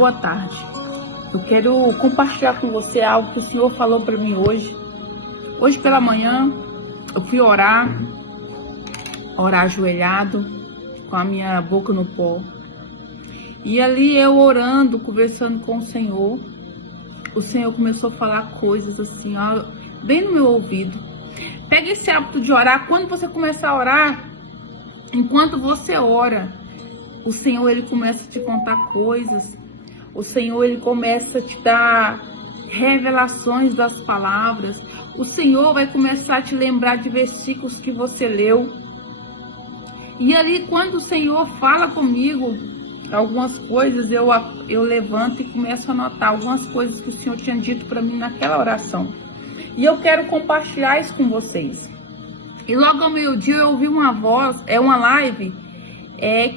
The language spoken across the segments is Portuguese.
Boa tarde. Eu quero compartilhar com você algo que o Senhor falou para mim hoje. Hoje pela manhã eu fui orar ajoelhado, com a minha boca no pó. E ali eu orando, conversando com o Senhor começou a falar coisas assim, ó, bem no meu ouvido. Pega esse hábito de orar. Quando você começar a orar, enquanto você ora, o Senhor, ele começa a te contar coisas. O Senhor, ele começa a te dar revelações das palavras. O Senhor vai começar a te lembrar de versículos que você leu. E ali, quando o Senhor fala comigo algumas coisas, eu levanto e começo a anotar algumas coisas que o Senhor tinha dito para mim naquela oração. E eu quero compartilhar isso com vocês. E logo ao meio-dia eu ouvi uma voz, uma live,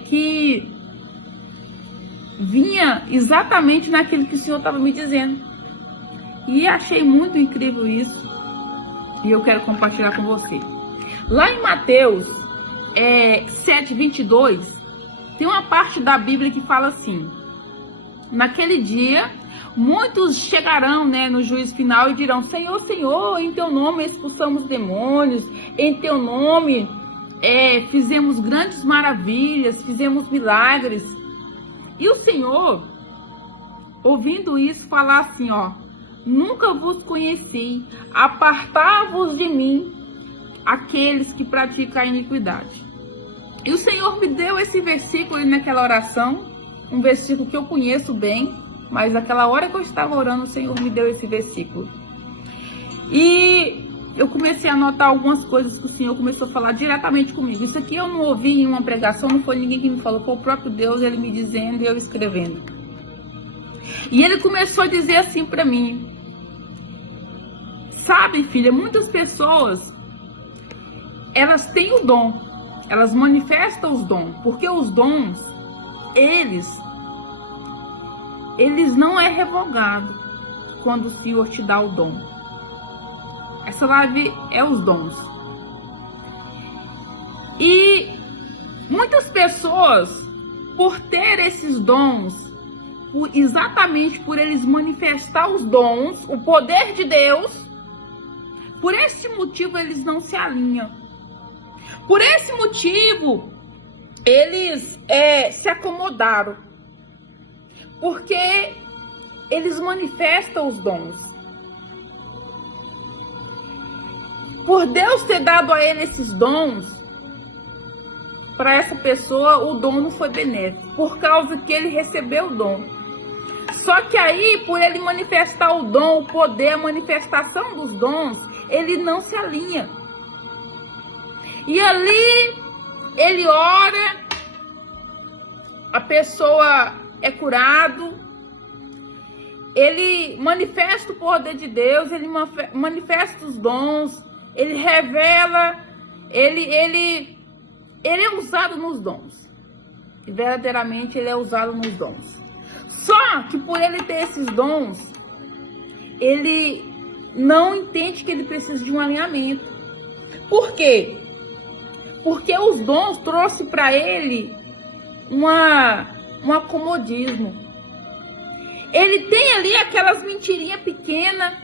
que vinha exatamente naquilo que o Senhor estava me dizendo. E achei muito incrível isso. E eu quero compartilhar com você. Lá em Mateus 7:22, tem uma parte da Bíblia que fala assim: naquele dia, muitos chegarão, no juízo final e dirão: Senhor, Senhor, em teu nome expulsamos demônios, em teu nome fizemos grandes maravilhas, fizemos milagres. E o Senhor, ouvindo isso, falar assim, nunca vos conheci, apartai-vos de mim, aqueles que praticam a iniquidade. E o Senhor me deu esse versículo aí naquela oração, um versículo que eu conheço bem, mas naquela hora que eu estava orando, o Senhor me deu esse versículo. E eu comecei a anotar algumas coisas que o Senhor começou a falar diretamente comigo. Isso aqui eu não ouvi em uma pregação, não foi ninguém que me falou, foi o próprio Deus, ele me dizendo e eu escrevendo. E ele começou a dizer assim para mim: sabe, filha, muitas pessoas, elas têm o dom, elas manifestam os dons, porque os dons, eles não é revogado quando o Senhor te dá o dom. Essa live é os dons. E muitas pessoas, por ter esses dons, exatamente por eles manifestar os dons, o poder de Deus, por esse motivo eles não se alinham. Por esse motivo, eles se acomodaram. Porque eles manifestam os dons. Por Deus ter dado a ele esses dons, para essa pessoa o dom não foi benéfico, por causa que ele recebeu o dom. Só que aí, por ele manifestar o dom, o poder, a manifestação dos dons, ele não se alinha. E ali, ele ora, a pessoa é curado, ele manifesta o poder de Deus, ele manifesta os dons, ele revela, ele é usado nos dons. E verdadeiramente ele é usado nos dons. Só que por ele ter esses dons, ele não entende que ele precisa de um alinhamento. Por quê? Porque os dons trouxeram para ele um acomodismo. Ele tem ali aquelas mentirinhas pequenas.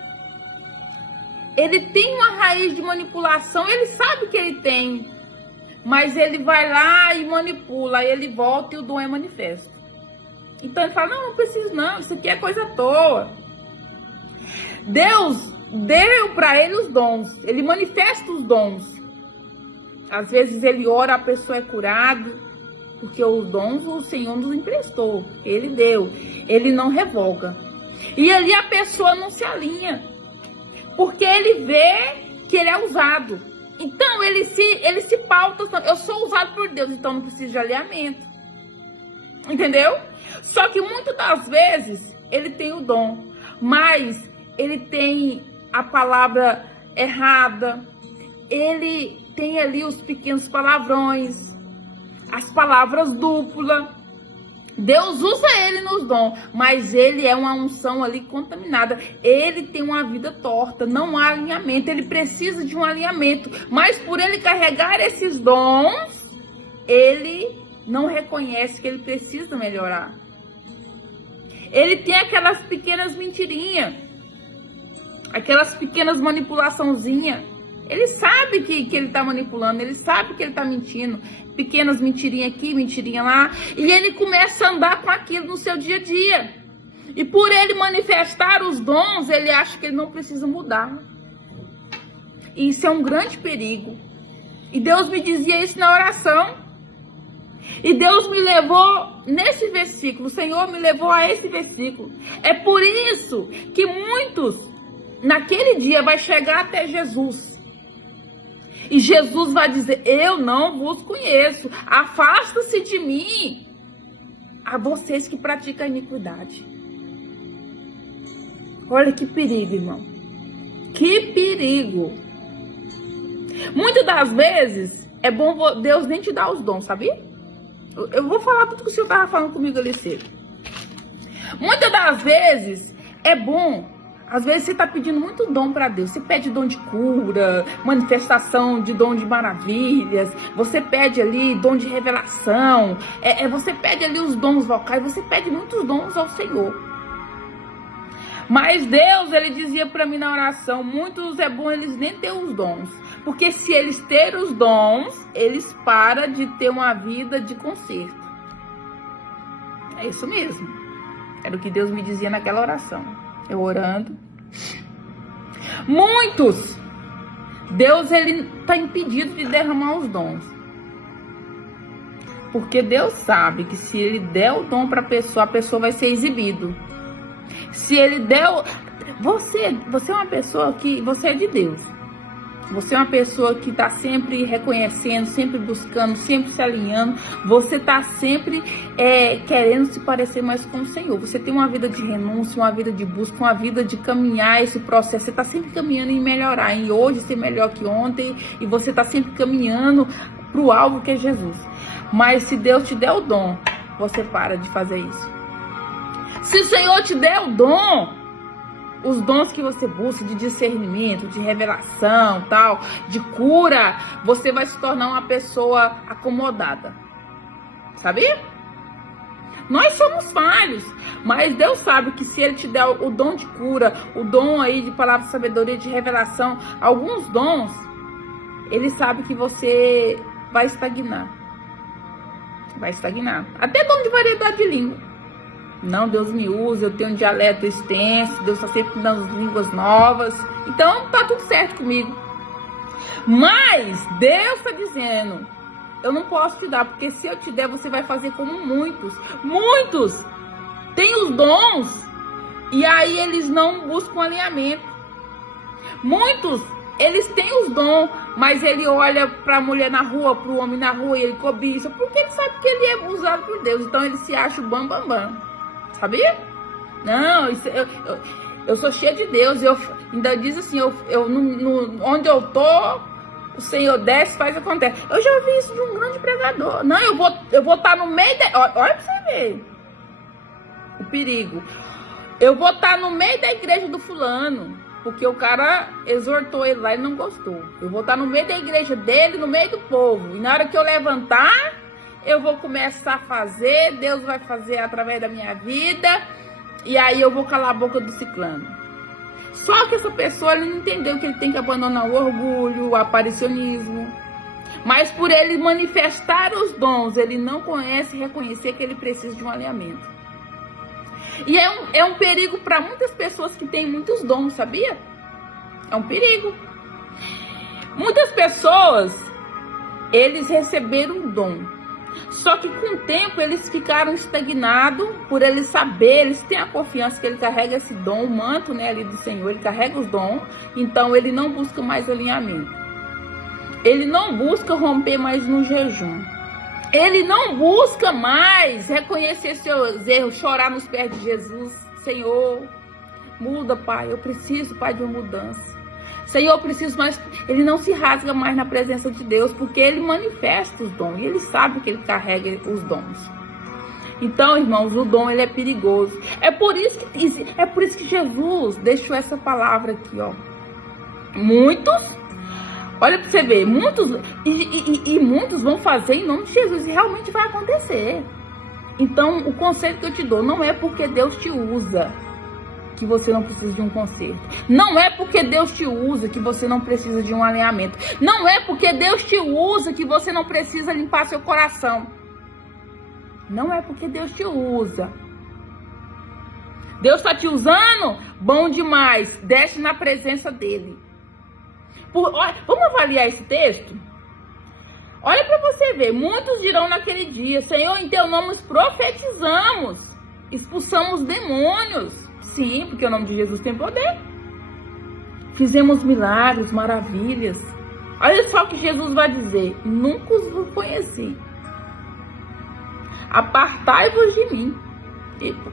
Ele tem uma raiz de manipulação. Ele sabe que ele tem. Mas ele vai lá e manipula. Aí ele volta e o dom é manifesto. Então ele fala: não preciso não. Isso aqui é coisa à toa. Deus deu para ele os dons. Ele manifesta os dons. Às vezes ele ora, a pessoa é curada. Porque os dons o Senhor nos emprestou. Ele deu. Ele não revoga. E ali a pessoa não se alinha. Porque ele vê que ele é usado. Então ele se pauta. Eu sou usado por Deus, então não preciso de alinhamento. Entendeu? Só que muitas das vezes ele tem o dom. Mas ele tem a palavra errada. Ele tem ali os pequenos palavrões. As palavras duplas. Deus usa ele nos dons, mas ele é uma unção ali contaminada. Ele tem uma vida torta, não há alinhamento. Ele precisa de um alinhamento, mas por ele carregar esses dons, ele não reconhece que ele precisa melhorar. Ele tem aquelas pequenas mentirinhas, aquelas pequenas manipulaçãozinhas. Ele sabe que ele tá manipulando, ele sabe que ele tá mentindo. Pequenas mentirinhas aqui, mentirinha lá. E ele começa a andar com aquilo no seu dia a dia. E por ele manifestar os dons, ele acha que ele não precisa mudar. E isso é um grande perigo. E Deus me dizia isso na oração. E Deus me levou nesse versículo. O Senhor me levou a esse versículo. É por isso que muitos, naquele dia, vai chegar até Jesus. E Jesus vai dizer: eu não vos conheço. Afasta-se de mim, a vocês que praticam a iniquidade. Olha que perigo, irmão. Que perigo. Muitas das vezes é bom Deus nem te dar os dons, sabia? Eu vou falar tudo que o Senhor estava falando comigo ali cedo. Muitas das vezes é bom. Às vezes você está pedindo muito dom para Deus. Você pede dom de cura, manifestação de dom de maravilhas. Você pede ali dom de revelação. Você pede ali os dons vocais. Você pede muitos dons ao Senhor. Mas Deus, ele dizia para mim na oração: muitos é bom eles nem ter os dons. Porque se eles terem os dons, eles param de ter uma vida de conserto. É isso mesmo. Era o que Deus me dizia naquela oração. Eu orando. Muitos, Deus, ele está impedido de derramar os dons. Porque Deus sabe que se ele der o dom para a pessoa vai ser exibido. Se ele der... Você é uma pessoa que... Você é de Deus. Você é uma pessoa que está sempre reconhecendo, sempre buscando, sempre se alinhando. Você está sempre querendo se parecer mais com o Senhor. Você tem uma vida de renúncia, uma vida de busca, uma vida de caminhar esse processo. Você está sempre caminhando em melhorar, em hoje ser melhor que ontem. E você está sempre caminhando para o alvo que é Jesus. Mas se Deus te der o dom, você para de fazer isso. Se o Senhor te der o dom, os dons que você busca de discernimento, de revelação, tal, de cura, você vai se tornar uma pessoa acomodada. Sabia? Nós somos falhos, mas Deus sabe que se Ele te der o dom de cura, o dom aí de palavra de sabedoria, de revelação, alguns dons, Ele sabe que você vai estagnar. Vai estagnar. Até dom de variedade de língua. Não, Deus me usa, eu tenho um dialeto extenso, Deus está sempre dando línguas novas. Então, tá tudo certo comigo. Mas Deus está dizendo: eu não posso te dar, porque se eu te der, você vai fazer como muitos. Muitos têm os dons e aí eles não buscam alinhamento. Muitos, eles têm os dons, mas ele olha para a mulher na rua, para o homem na rua e ele cobiça, porque ele sabe que ele é usado por Deus. Então ele se acha o bam. Sabia? Não, eu sou cheia de Deus. Eu ainda diz assim, onde eu tô, o Senhor desce, faz acontece. Eu já ouvi isso de um grande pregador. Não, eu vou estar no meio da... Olha pra você ver o perigo. Eu vou estar no meio da igreja do fulano, porque o cara exortou ele lá e não gostou. Eu vou estar no meio da igreja dele, no meio do povo. E na hora que eu levantar, eu vou começar a fazer, Deus vai fazer através da minha vida, e aí eu vou calar a boca do ciclano. Só que essa pessoa, ele não entendeu que ele tem que abandonar o orgulho, o aparicionismo. Mas por ele manifestar os dons, ele não conhece e reconhecer que ele precisa de um alinhamento. E é um perigo para muitas pessoas que têm muitos dons, sabia? É um perigo. Muitas pessoas, eles receberam um dom. Só que com o tempo eles ficaram estagnados, por eles saber, eles têm a confiança que ele carrega esse dom, o manto, né, ali do Senhor, ele carrega os dons, então ele não busca mais alinhamento. Ele não busca romper mais no jejum. Ele não busca mais reconhecer seus erros, chorar nos pés de Jesus. Senhor, muda, Pai, eu preciso, Pai, de uma mudança. Senhor, eu preciso mais. Ele não se rasga mais na presença de Deus, porque ele manifesta os dons. E ele sabe que ele carrega os dons. Então, irmãos, o dom, ele é perigoso. É por isso que Jesus deixou essa palavra aqui, ó. Muitos, olha pra você ver, muitos, e muitos vão fazer em nome de Jesus. E realmente vai acontecer. Então, o conselho que eu te dou, não é porque Deus te usa que você não precisa de um conserto. Não é porque Deus te usa que você não precisa de um alinhamento. Não é porque Deus te usa que você não precisa limpar seu coração. Não é porque Deus te usa. Deus está te usando? Bom demais. Desce na presença dele. Olha, vamos avaliar esse texto? Olha para você ver. Muitos dirão naquele dia: Senhor, em teu nome profetizamos, expulsamos demônios. Sim, porque o nome de Jesus tem poder. Fizemos milagres, maravilhas. Olha só o que Jesus vai dizer: nunca os conheci. Apartai-vos de mim,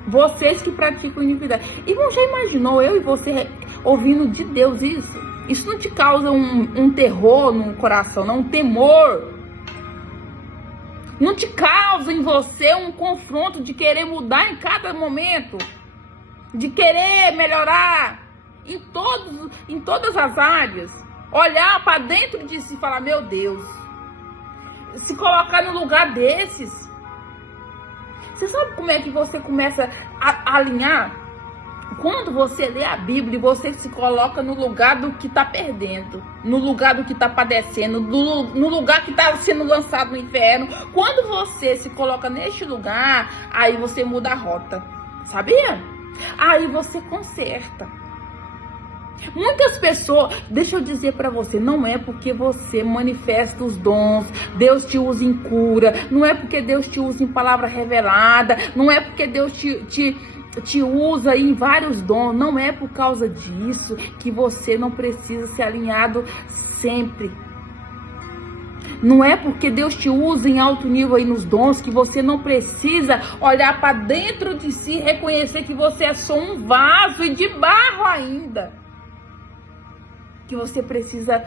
vocês que praticam iniquidade. Irmão, já imaginou eu e você ouvindo de Deus isso? Isso não te causa um terror no coração, não, um temor? Não te causa em você um confronto de querer mudar em cada momento? De querer melhorar em todas as áreas? Olhar para dentro de si e falar: meu Deus, se colocar no lugar desses. Você sabe como é que você começa a alinhar? Quando você lê a Bíblia e você se coloca no lugar do que está perdendo, no lugar do que está padecendo, no lugar que está sendo lançado no inferno. Quando você se coloca neste lugar, aí você muda a rota, sabia? Aí você conserta. Muitas pessoas, deixa eu dizer para você, não é porque você manifesta os dons, Deus te usa em cura, não é porque Deus te usa em palavra revelada, não é porque Deus te usa em vários dons, não é por causa disso que você não precisa ser alinhado sempre. Não é porque Deus te usa em alto nível aí nos dons que você não precisa olhar para dentro de si e reconhecer que você é só um vaso e de barro ainda. Que você precisa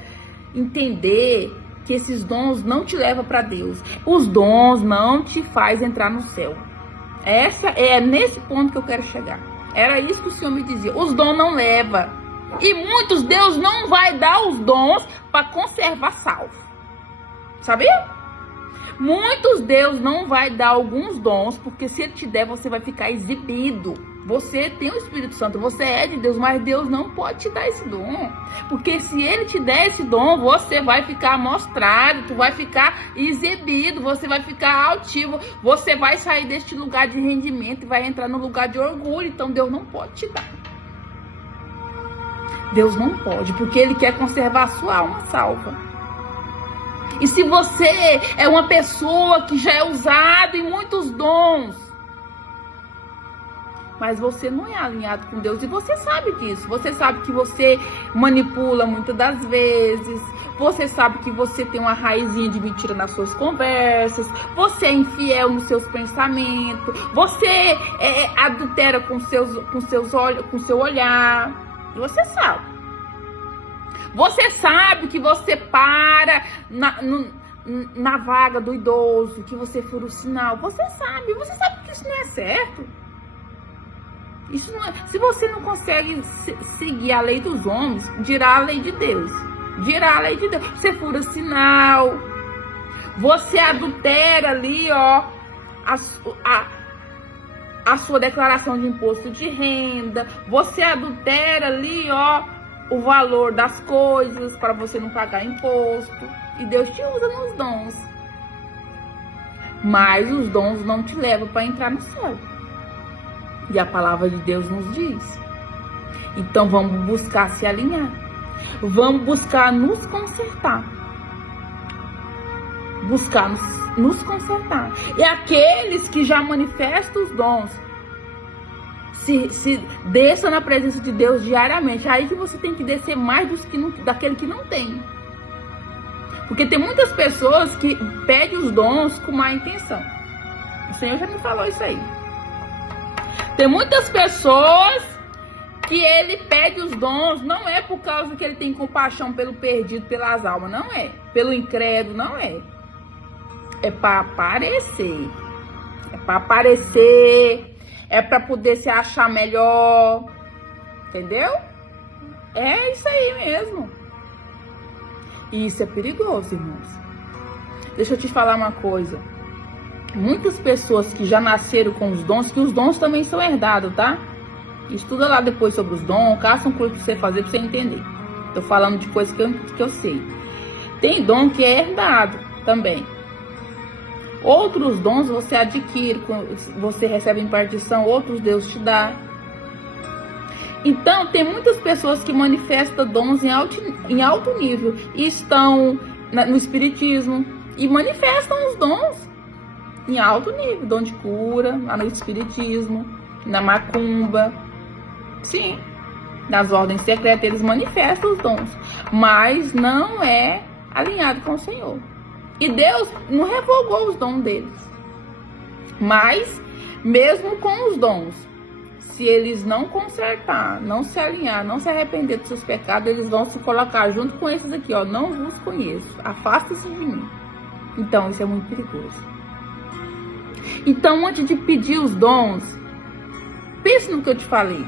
entender que esses dons não te levam para Deus. Os dons não te faz entrar no céu. É nesse ponto que eu quero chegar. Era isso que o Senhor me dizia. Os dons não levam. E muitos Deus não vai dar os dons para conservar salvo. Sabia? Muitos Deus não vai dar alguns dons, porque se Ele te der, você vai ficar exibido. Você tem o Espírito Santo, você é de Deus, mas Deus não pode te dar esse dom. Porque se Ele te der esse dom, você vai ficar mostrado, tu vai ficar exibido, você vai ficar altivo, você vai sair deste lugar de rendimento e vai entrar no lugar de orgulho. Então Deus não pode te dar. Deus não pode, porque Ele quer conservar a sua alma salva. E se você é uma pessoa que já é usada em muitos dons, mas você não é alinhado com Deus, e você sabe disso, você sabe que você manipula muitas das vezes, você sabe que você tem uma raizinha de mentira nas suas conversas, você é infiel nos seus pensamentos, você adultera com seu olhar, você sabe. Você sabe que você para na vaga do idoso, que você fura o sinal. Você sabe que isso não é certo. Isso não é. Se você não consegue seguir a lei dos homens, dirá a lei de Deus. Dirá a lei de Deus. Você fura o sinal. Você adultera ali, ó, a sua declaração de imposto de renda. Você adultera ali, ó, o valor das coisas para você não pagar imposto. E Deus te usa nos dons. Mas os dons não te levam para entrar no céu. E a palavra de Deus nos diz. Então vamos buscar se alinhar. Vamos buscar nos consertar. Buscar nos consertar. E aqueles que já manifestam os dons, se desça na presença de Deus diariamente. Aí que você tem que descer mais daquele que não tem. Porque tem muitas pessoas que pedem os dons com má intenção. O Senhor já me falou isso aí. Tem muitas pessoas que ele pede os dons, não é por causa que ele tem compaixão pelo perdido, pelas almas, não é. Pelo incrédulo, não é. É para aparecer. É para aparecer. É para poder se achar melhor. Entendeu? É isso aí mesmo. E isso é perigoso, irmãos. Deixa eu te falar uma coisa. Muitas pessoas que já nasceram com os dons, que os dons também são herdados, tá? Estuda lá depois sobre os dons, caça um curso pra você fazer pra você entender. Tô falando de coisas que eu sei. Tem dom que é herdado também. Outros dons você adquire, você recebe impartição, outros Deus te dá. Então, tem muitas pessoas que manifestam dons em alto nível e estão no espiritismo e manifestam os dons em alto nível, dom de cura, lá no espiritismo, na macumba, sim, nas ordens secretas eles manifestam os dons, mas não é alinhado com o Senhor. E Deus não revogou os dons deles, mas mesmo com os dons, se eles não consertar, não se alinhar, não se arrepender dos seus pecados, eles vão se colocar junto com esses aqui, ó, não vos conheço, afasta-se de mim. Então isso é muito perigoso. Então, antes de pedir os dons, pense no que eu te falei.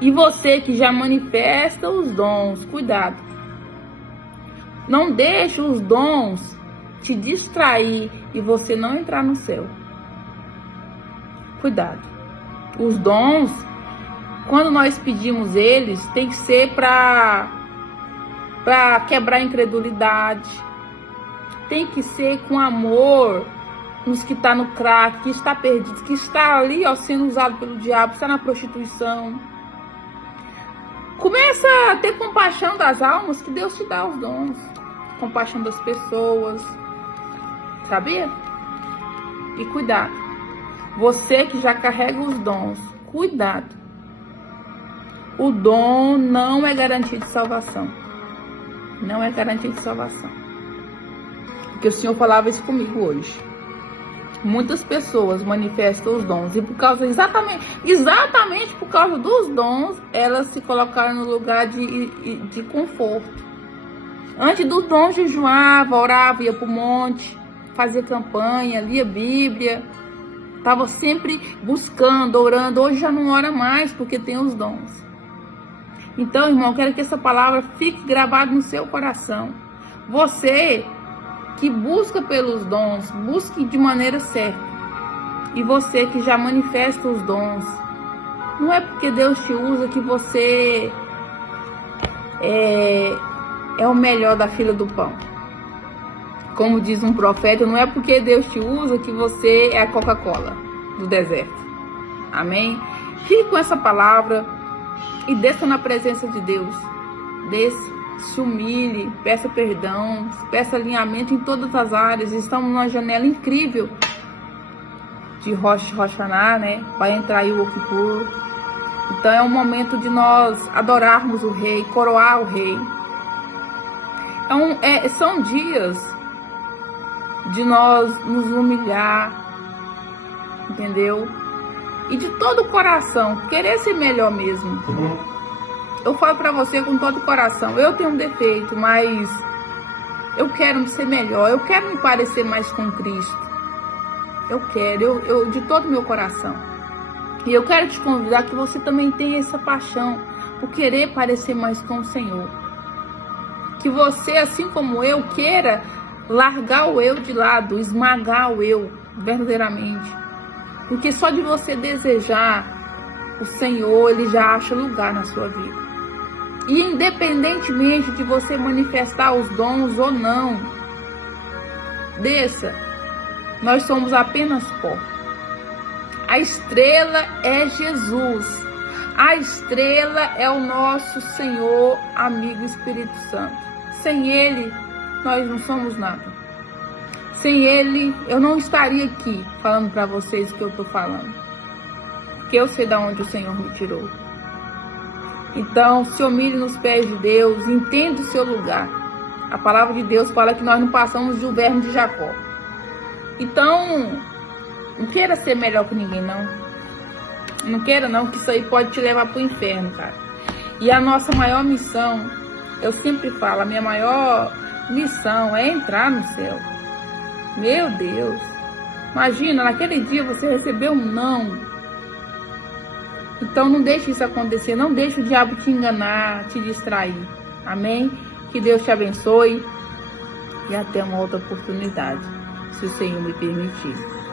E você que já manifesta os dons, cuidado. Não deixe os dons te distrair e você não entrar no céu. Cuidado. Os dons, quando nós pedimos eles, tem que ser para quebrar a incredulidade. Tem que ser com amor nos que está no crack, que está perdido, que está ali, ó, sendo usado pelo diabo, está na prostituição. Começa a ter compaixão das almas, que Deus te dá os dons. Compaixão das pessoas. Sabia? E cuidado. Você que já carrega os dons, cuidado. O dom não é garantia de salvação. Não é garantia de salvação. Porque o Senhor falava isso comigo hoje. Muitas pessoas manifestam os dons e por causa exatamente por causa dos dons, elas se colocaram no lugar de conforto. Antes dos dons, jejuava, orava, ia para o monte, fazia campanha, lia Bíblia, estava sempre buscando, orando. Hoje já não ora mais porque tem os dons. Então, irmão, eu quero que essa palavra fique gravada no seu coração. Você que busca pelos dons, busque de maneira certa. E você que já manifesta os dons, não é porque Deus te usa que você é o melhor da fila do pão. Como diz um profeta, não é porque Deus te usa que você é a Coca-Cola do deserto. Amém? Fique com essa palavra e desça na presença de Deus. Desça. Se humilhe, peça perdão, peça alinhamento em todas as áreas. Estamos numa janela incrível de Rosh Hashanah, né? Vai entrar aí o Kippur. Então é um momento de nós adorarmos o Rei, coroar o Rei. Então, são dias de nós nos humilhar, entendeu? E de todo o coração, querer ser melhor mesmo. Eu falo pra você com todo o coração, eu tenho um defeito, mas eu quero ser melhor, eu quero me parecer mais com Cristo. Eu quero, eu de todo o meu coração. E eu quero te convidar que você também tenha essa paixão por querer parecer mais com o Senhor. Que você, assim como eu, queira largar o eu de lado, esmagar o eu verdadeiramente. Porque só de você desejar o Senhor, Ele já acha lugar na sua vida. E independentemente de você manifestar os dons ou não, desça, nós somos apenas pó. A estrela é Jesus. A estrela é o nosso Senhor, amigo Espírito Santo. Sem Ele, nós não somos nada. Sem Ele, eu não estaria aqui falando para vocês o que eu estou falando. Porque eu sei de onde o Senhor me tirou. Então, se humilhe nos pés de Deus, entenda o seu lugar. A palavra de Deus fala que nós não passamos de um verme de Jacó. Então, não queira ser melhor que ninguém, não. Não queira, não, que isso aí pode te levar para o inferno, cara. E a nossa maior missão, eu sempre falo, a minha maior missão é entrar no céu. Meu Deus. Imagina, naquele dia você recebeu um não. Então não deixe isso acontecer, não deixe o diabo te enganar, te distrair. Amém? Que Deus te abençoe e até uma outra oportunidade. se o Senhor me permitir.